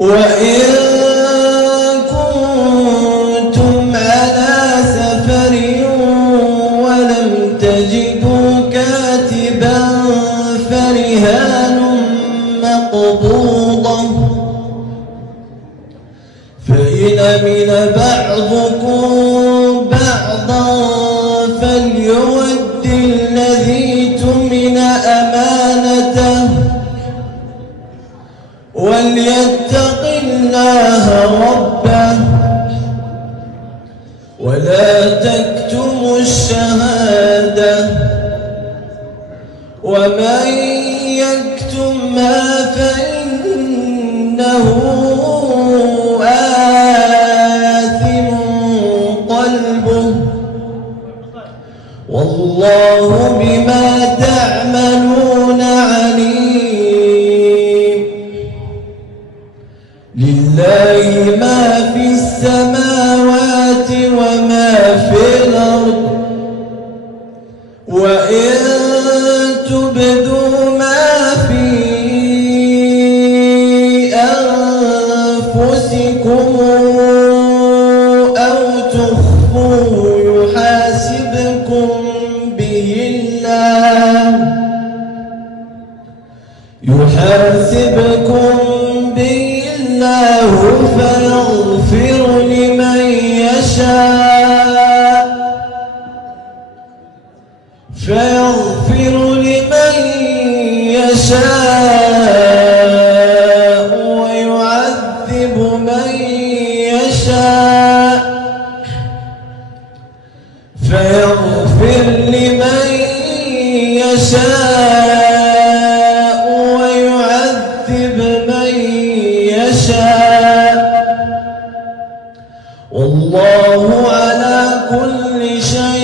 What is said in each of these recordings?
وإن كنتم على سفر ولم تجدوا كاتبا فرهان مقبوضة، فإن أمن بعضكم بعضا فليؤد الذي اؤتمن أمانته وليتق الله ربه ولا تكتموا الشهادة، ومن يكتمها فإنه آثم قلبه، والله بما تعملون عليم. لله ما في السماوات وما في الأرض، وإن تبدوا ما في أنفسكم أو تخفوه يحاسبكم به الله فيغفر لمن يشاء ويعذب من يشاء، فيغفر لمن يشاء ويعذب من يشاء، والله على كل شيء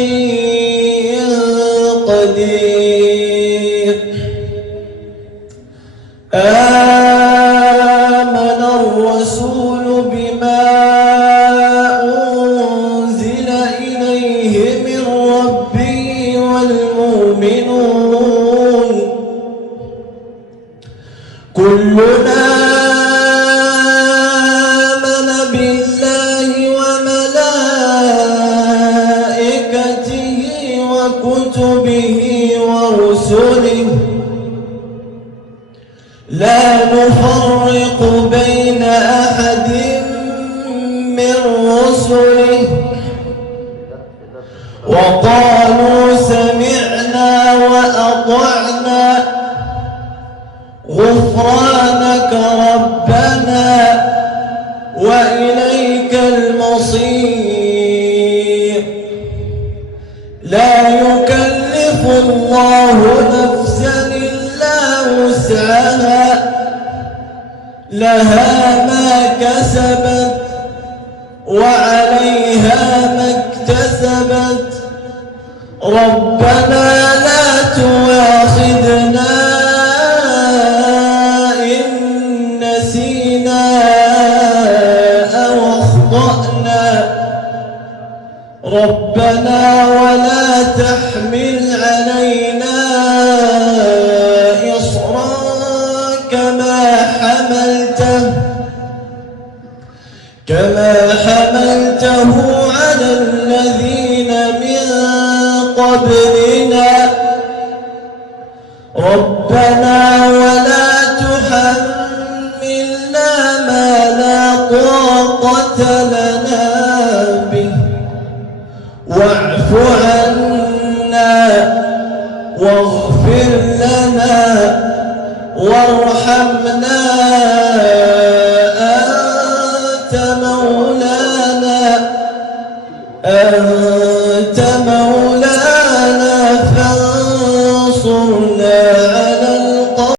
قدير. آمن الرسول بما أنزل إليه من ربه والمؤمنون كلنا آمن بالله وملائكته وكتبه ورسله لا نفرق بين أحد من رسله، وقالوا سمعنا وأطعنا غفرانك ربنا وإليك المصير. لا يكلف الله نفسا إلا وسعها، لها ما كسبت وعليها ما اكتسبت. ربنا لا تؤاخذنا إن نسينا أو أخطأنا، ربنا ولا تحمل علينا إصرا كما حملته على الذين من قبلنا، ربنا ولا تحملنا ما لا طاقة لنا به واعف عنا واغفر لنا وارحمنا أنت مولانا